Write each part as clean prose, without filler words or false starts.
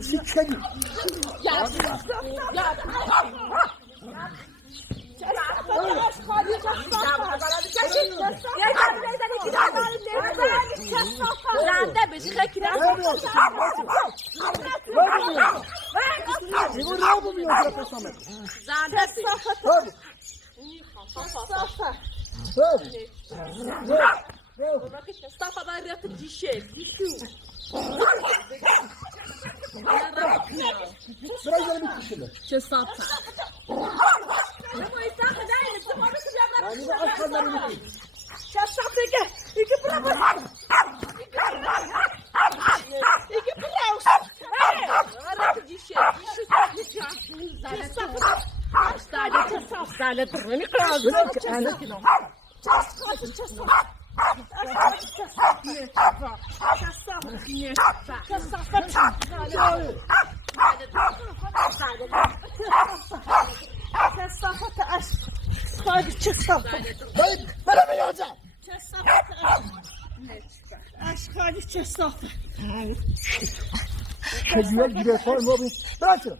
چی کنی؟ زنده بشی خیلی Safa ben yaptım dişi. Biraz yarım kişiyle. Çe safa. Yani de az kalmadı mı? Çe safa gel. İki bırak. İki bırak. Arası dişi. Zale durun. Kraldı. Kediler gidersen abi. Bırakın.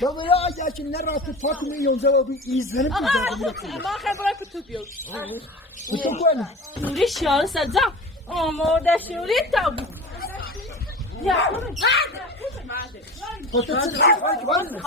Ya böyle gerçekten ne rahatı Fatih'in yolda abi izlenip giderdim. Ama hem bırak tutuyor. Bu çok önemli. Nuri şahı sadam. Ama da şuri tabu. Ya. Patates var mı?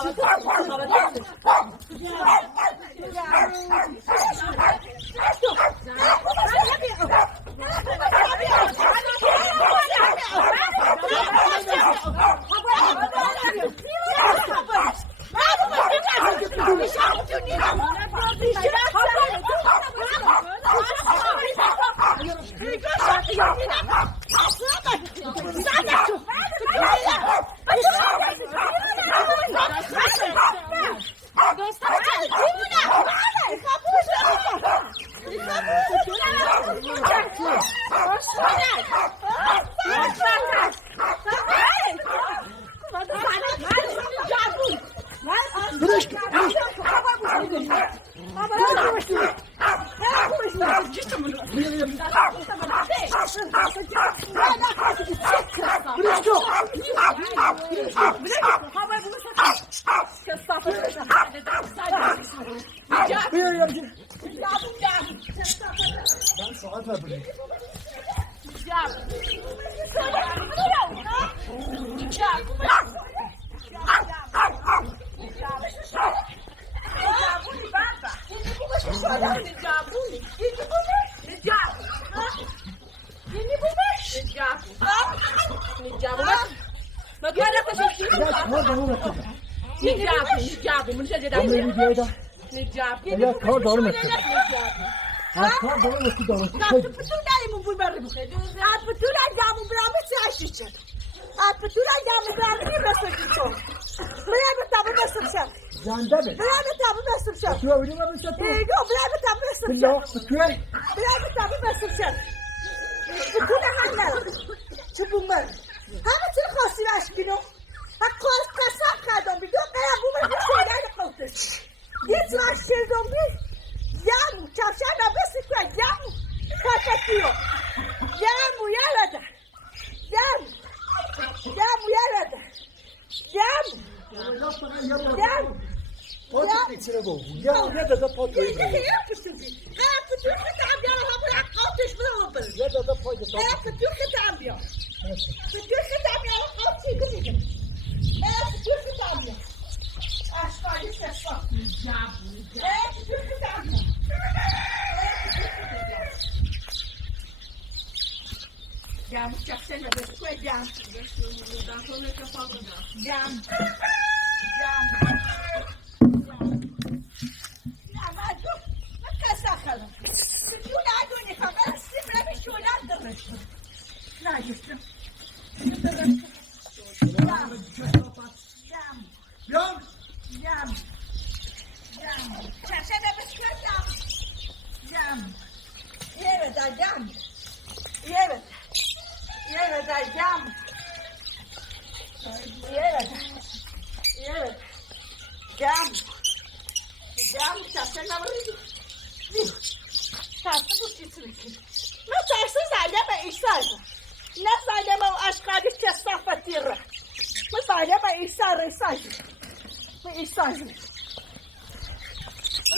ایسایی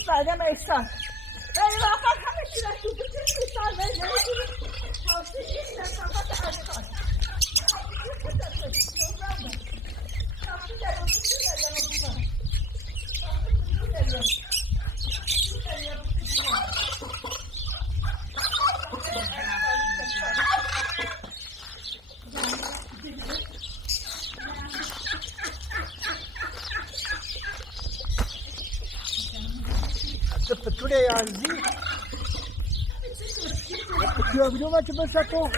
بعدم ایسان ولی واقعا همه چی را تو بچه ایسان نمیدونی حاصل این نصفت اشکال پتوله یارزی پتوله بدون ما چه بساتو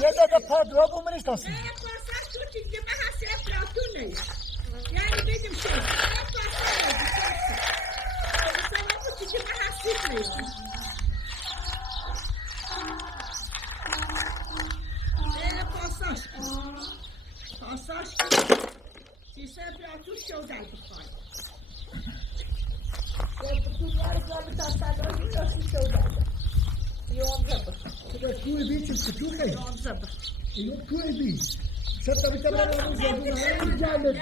یه داده پادرا بومنش تاسی کوی بی چه کتوله اینو کوی بی ستا بیتا برای اون زدون های جالب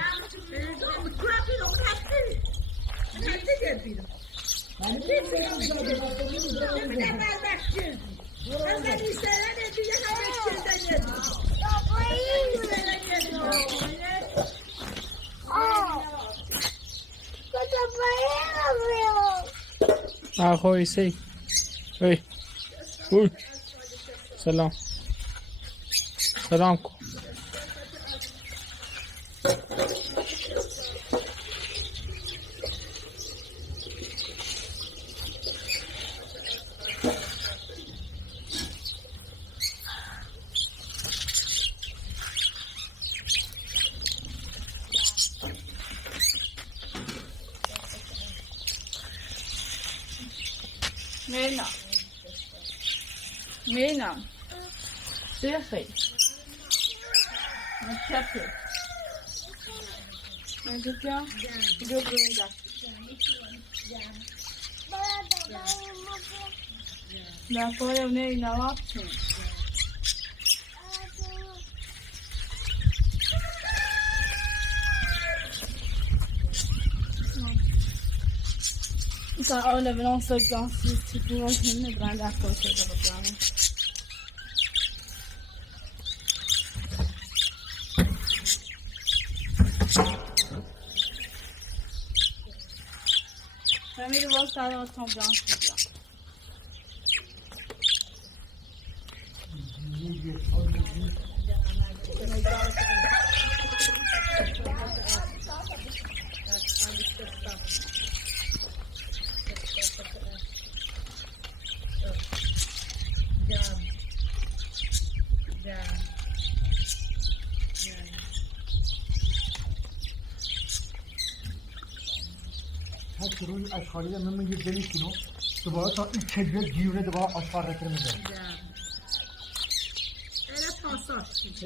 آخوی سی ای اوی سلام سلام کن مینا بخیر متشکرم متشکرم جو بروندا نه پایم نه اینا وقتی Ça enlève l'ensemble dans ce tu vois je me prends la photo de votre famille voit ça dans son blanc هر روی اشخاصی من میگه دلی کنو دوباره تا این کلیه دیونه دوباره آشکار رکن میزنه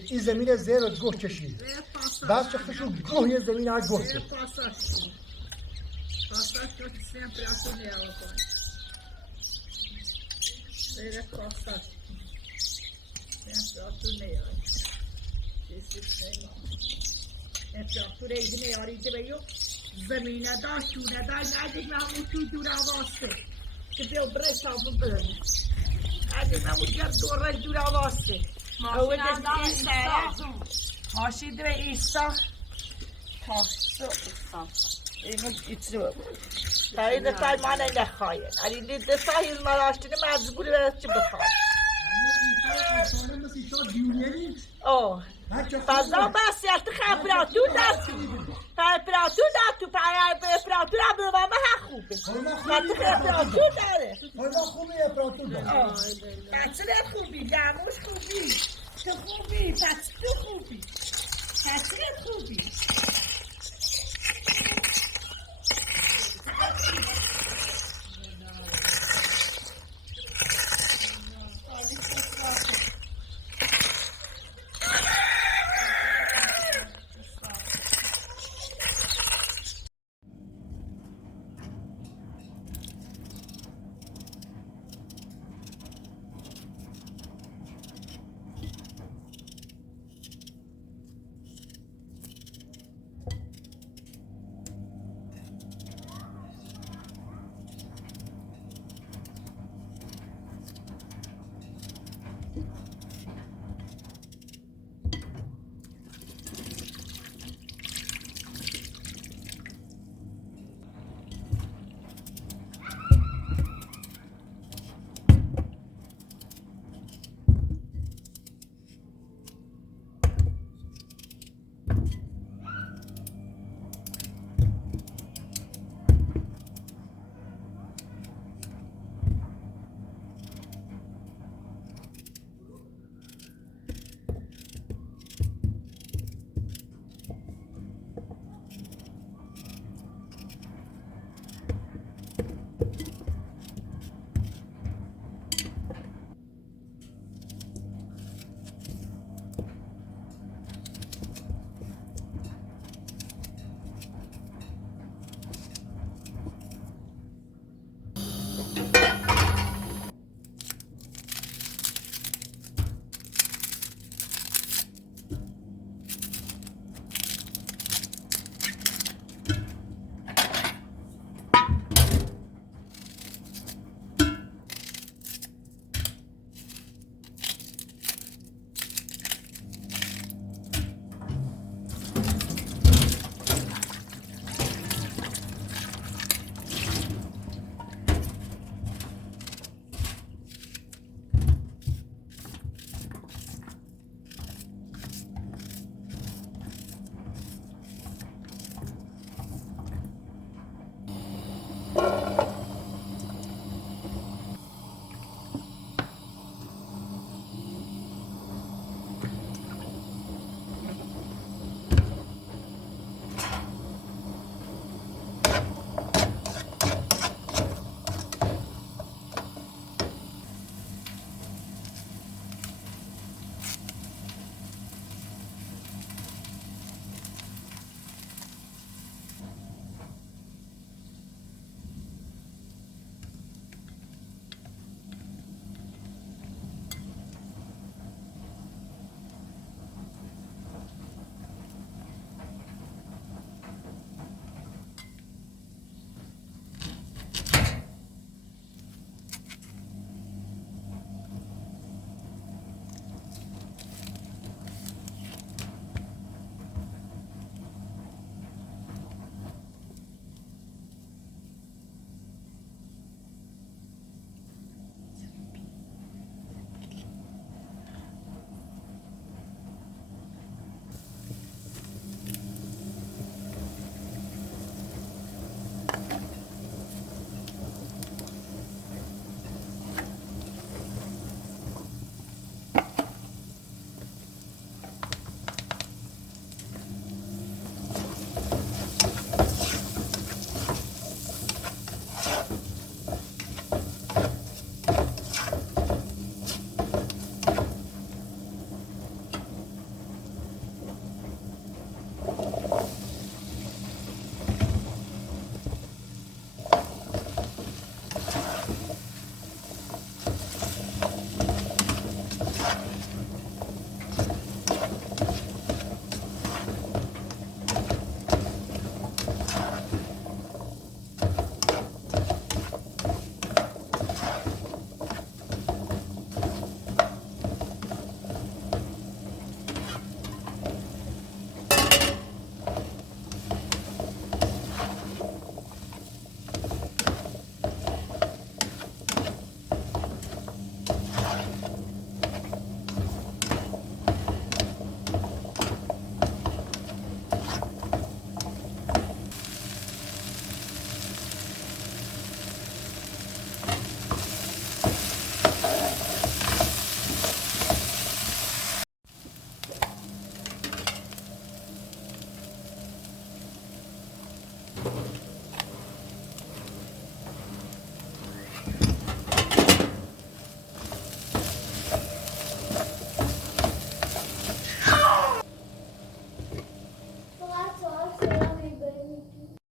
این زمین زیر گوه کشید بعد چختشو گوه یه زمین ها گوه کشید زمینه داشت دونه داشت ندید نمون تو دونه واسه که بیو برش آفو برمی ندید نمون جب دوره دونه واسه ماشید به ایستا تاسو ایستا اینو ایترو تایی دفعه من نخواهیم این دفعه این مراشتینه مجبوری به چی بخواه اوه فضا بس یالت خبراتو داتو خبراتو داتو خبراتو را به من خوبه خبراتو داره حالا خوبی افراتون دارم بچه خوبی، یموش خوبی، تو خوبی، پس تو خوبی، پس خوبی